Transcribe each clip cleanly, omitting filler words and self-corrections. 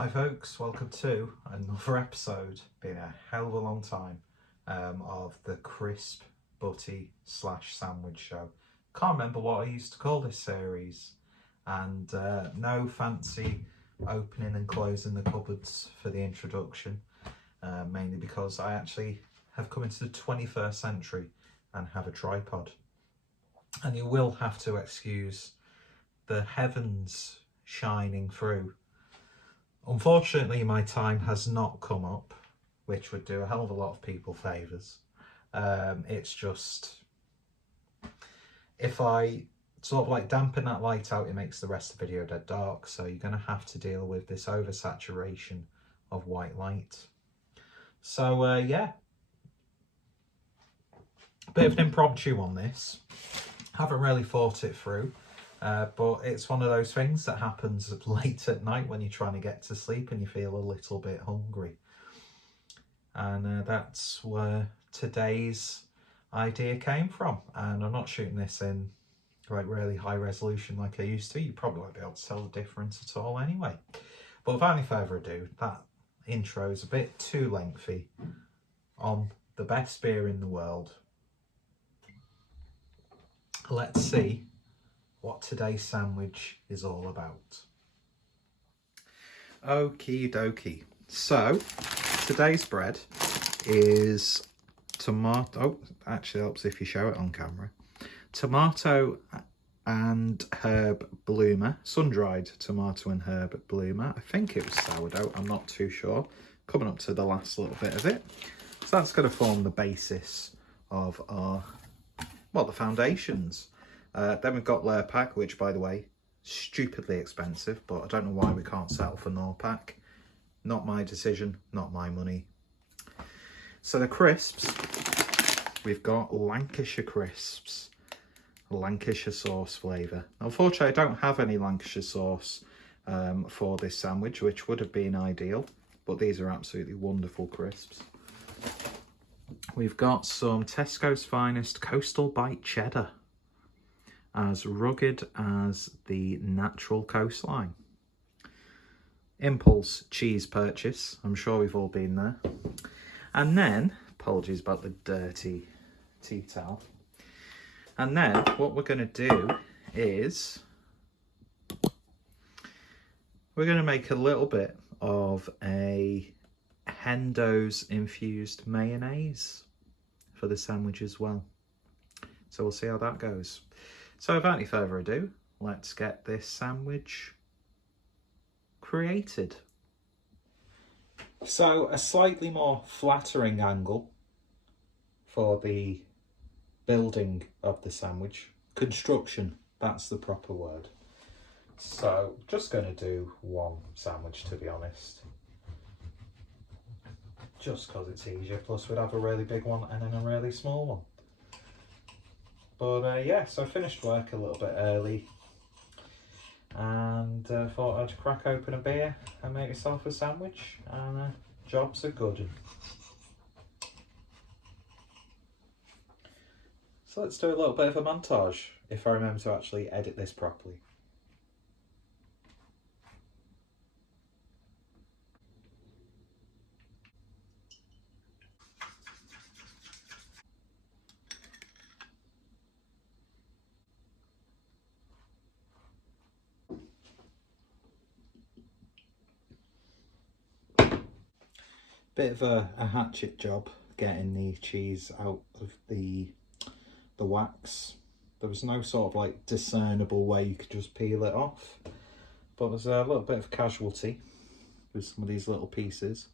Hi folks, welcome to another episode, been a hell of a long time, of the Crisp Butty / Sandwich Show. Can't remember what I used to call this series, and no fancy opening and closing the cupboards for the introduction, mainly because I actually have come into the 21st century and have a tripod. And you will have to excuse the heavens shining through. Unfortunately, my time has not come up, which would do a hell of a lot of people favours. It's just, if I sort of like dampen that light out, it makes the rest of the video dead dark. So you're going to have to deal with this oversaturation of white light. So yeah, a bit of an impromptu on this. Haven't really thought it through. But it's one of those things that happens late at night when you're trying to get to sleep and you feel a little bit hungry. And that's where today's idea came from. And I'm not shooting this in like really high resolution like I used to. You probably won't be able to tell the difference at all anyway. But without any further ado, that intro is a bit too lengthy on the best beer in the world. Let's see what today's sandwich is all about. Okie dokie. So today's bread is tomato. Oh, actually helps if you show it on camera. Tomato and herb bloomer, sun-dried tomato and herb bloomer. I think it was sourdough, I'm not too sure. Coming up to the last little bit of it. So that's going to form the basis of our, well, the foundations. Then we've got layer pack, which, by the way, stupidly expensive, but I don't know why we can't settle for Norpack. Not my decision, not my money. So the crisps, we've got Lancashire crisps, Lancashire sauce flavour. Unfortunately, I don't have any Lancashire sauce for this sandwich, which would have been ideal, but these are absolutely wonderful crisps. We've got some Tesco's Finest Coastal Bite Cheddar, as rugged as the natural coastline. Impulse cheese purchase, I'm sure we've all been there. And then, apologies about the dirty tea towel. And then what we're going to do is we're going to make a little bit of a Hendo's infused mayonnaise for the sandwich as well. So we'll see how that goes. So without any further ado, let's get this sandwich created. So a slightly more flattering angle for the building of the sandwich. Construction, that's the proper word. So just going to do one sandwich, to be honest. Just because it's easier, plus we'd have a really big one and then a really small one. But yeah, so I finished work a little bit early and thought I'd crack open a beer and make myself a sandwich, and jobs are good. So let's do a little bit of a montage, if I remember to actually edit this properly. Bit of a hatchet job getting the cheese out of the wax. There was no sort of like discernible way you could just peel it off, but there's a little bit of casualty with some of these little pieces.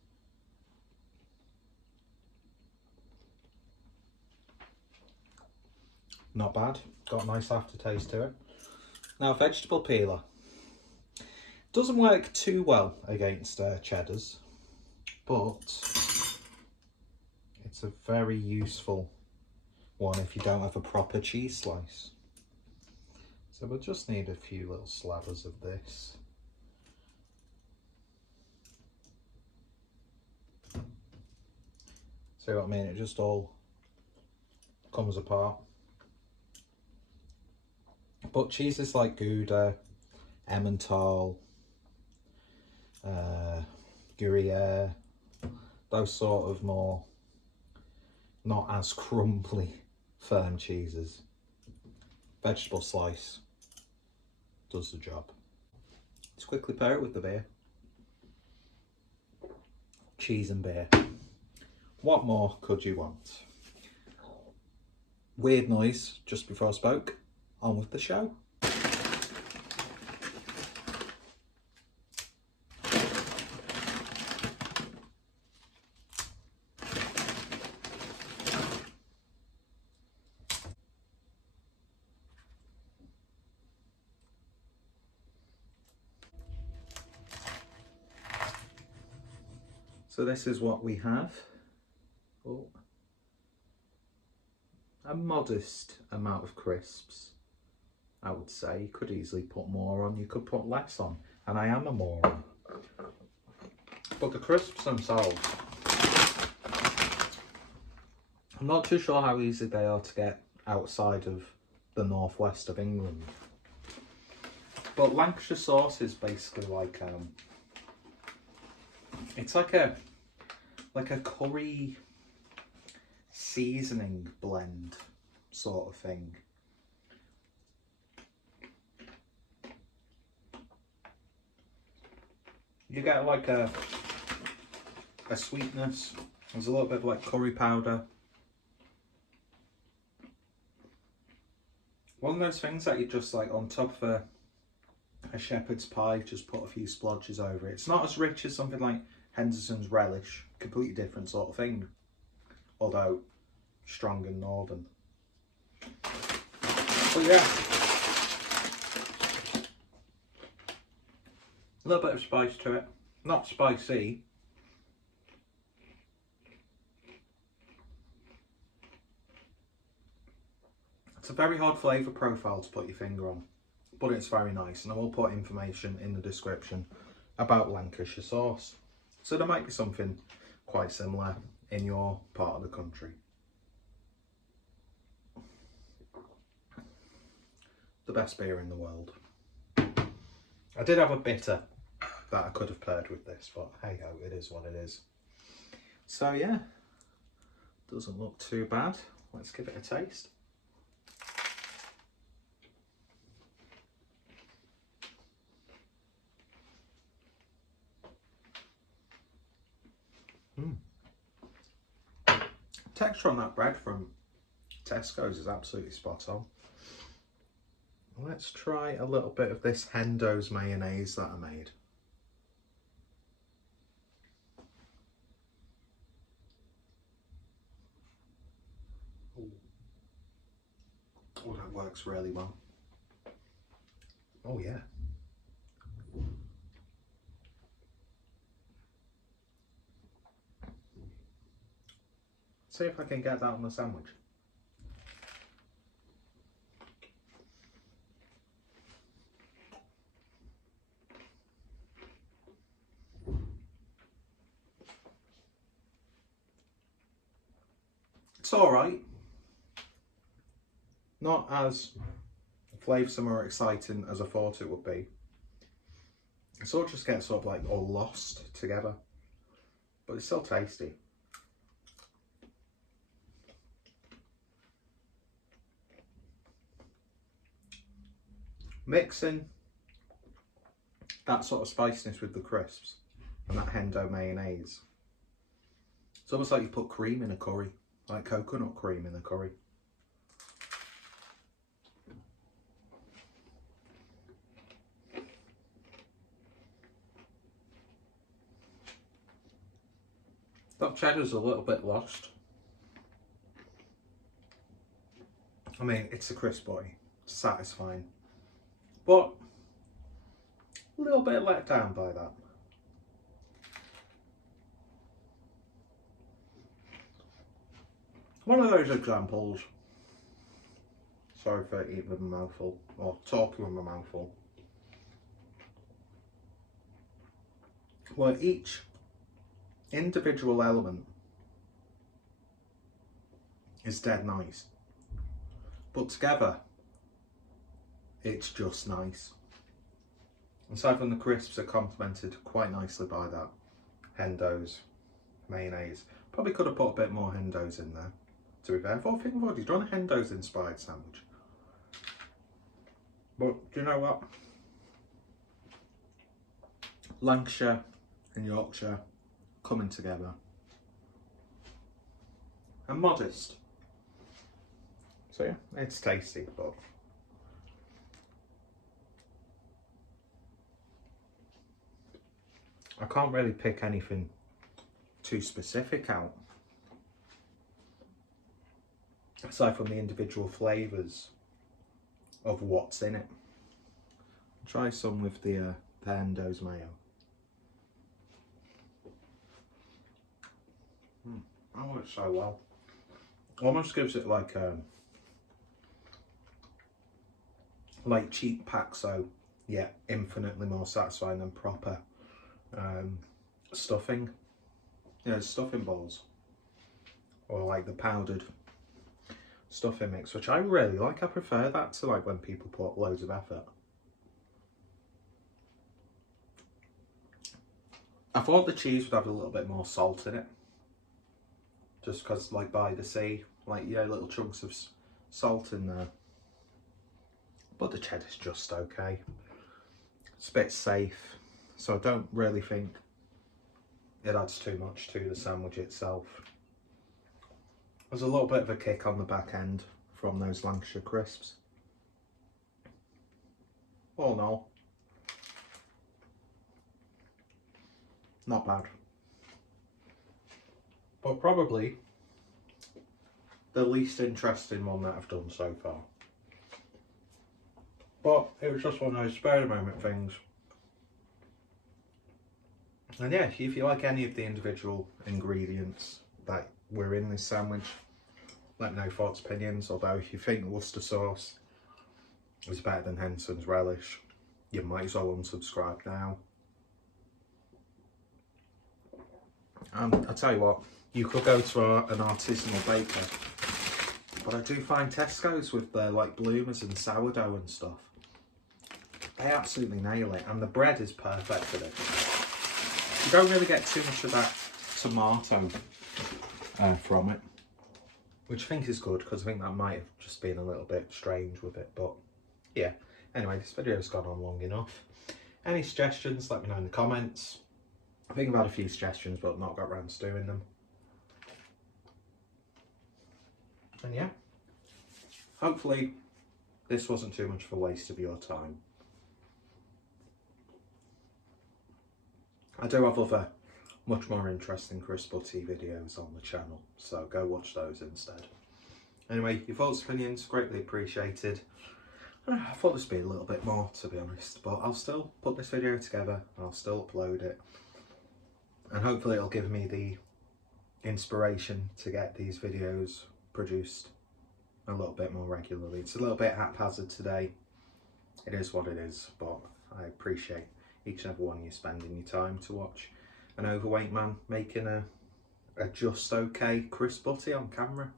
Not bad, got a nice aftertaste to it. Now, vegetable peeler doesn't work too well against cheddars, but it's a very useful one if you don't have a proper cheese slice. So we'll just need a few little slathers of this. See what I mean? It just all comes apart. But cheeses like Gouda, Emmental, Gruyere, those sort of more not as crumbly firm cheeses. Vegetable slice does the job. Let's quickly pair it with the beer. Cheese and beer. What more could you want? Weird noise just before I spoke. On with the show. So this is what we have. Oh. A modest amount of crisps, I would say. You could easily put more on, you could put less on, and I am a moron. But the crisps themselves, I'm not too sure how easy they are to get outside of the northwest of England. But Lancashire sauce is basically like it's like a curry seasoning blend sort of thing. You get like a sweetness. There's a little bit of like curry powder. One of those things that you just like on top of a shepherd's pie, just put a few splodges over it. It's not as rich as something like Henderson's relish, completely different sort of thing, although strong and northern. But yeah, a little bit of spice to it, not spicy. It's a very hard flavour profile to put your finger on, but it's very nice, and I will put information in the description about Lancashire sauce. So there might be something quite similar in your part of the country. The best beer in the world. I did have a bitter that I could have paired with this, but hey ho, it is what it is. So yeah, doesn't look too bad. Let's give it a taste. Texture on that bread from Tesco's is absolutely spot on. Let's try a little bit of this Hendo's mayonnaise that I made. Oh, that works really well. Oh yeah. See if I can get that on the sandwich. It's alright. Not as flavoursome or exciting as I thought it would be. It sort of just gets sort of like all lost together. But it's still tasty. Mixing that sort of spiciness with the crisps and that Hendo mayonnaise. It's almost like you put cream in a curry, like coconut cream in a curry. That cheddar's a little bit lost. I mean, it's a crisp body, satisfying. But a little bit let down by that. One of those examples, sorry for eating with my mouthful, or talking with my mouthful, where each individual element is dead nice, but together it's just nice. Aside from the crisps are complemented quite nicely by that Hendo's mayonnaise. Probably could have put a bit more Hendo's in there, to be fair. I think I've already done a Hendo's inspired sandwich. But do you know what? Lancashire and Yorkshire coming together. And modest. So yeah, it's tasty, but I can't really pick anything too specific out. Aside from the individual flavours of what's in it. Try some with the Hendo's mayo. That works so well. Almost gives it like cheap pack, so yeah, infinitely more satisfying than proper stuffing. You know, stuffing balls, or like the powdered stuffing mix, which I really like. I prefer that to like when people put loads of effort. I thought the cheese would have a little bit more salt in it, just because like by the sea, like, you know, little chunks of salt in there. But the cheddar's just okay. It's a bit safe, so I don't really think it adds too much to the sandwich itself. There's a little bit of a kick on the back end from those Lancashire crisps. All in all, not bad. But probably the least interesting one that I've done so far. But it was just one of those spare the moment things. And yeah, if you like any of the individual ingredients that were in this sandwich, let me know thoughts, opinions. Although if you think Worcester sauce is better than Henson's relish, you might as well unsubscribe now. I'll tell you what, you could go to an artisanal baker, but I do find Tesco's with their like bloomers and sourdough and stuff, they absolutely nail it, and the bread is perfect for it. You don't really get too much of that tomato from it, which I think is good, because I think that might have just been a little bit strange with it. But yeah, anyway, this video's gone on long enough. Any suggestions, let me know in the comments. I think I've had a few suggestions but not got around to doing them. And yeah, hopefully this wasn't too much of a waste of your time. I do have other much more interesting crisp Butty videos on the channel, so go watch those instead. Anyway, your thoughts, opinions, greatly appreciated. I thought this would be a little bit more, to be honest, but I'll still put this video together, I'll still upload it, and hopefully it'll give me the inspiration to get these videos produced a little bit more regularly. It's a little bit haphazard today, it is what it is, but I appreciate each and every one of you spending your time to watch an overweight man making a just okay crisp Butty on camera.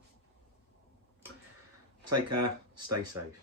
Take care, stay safe.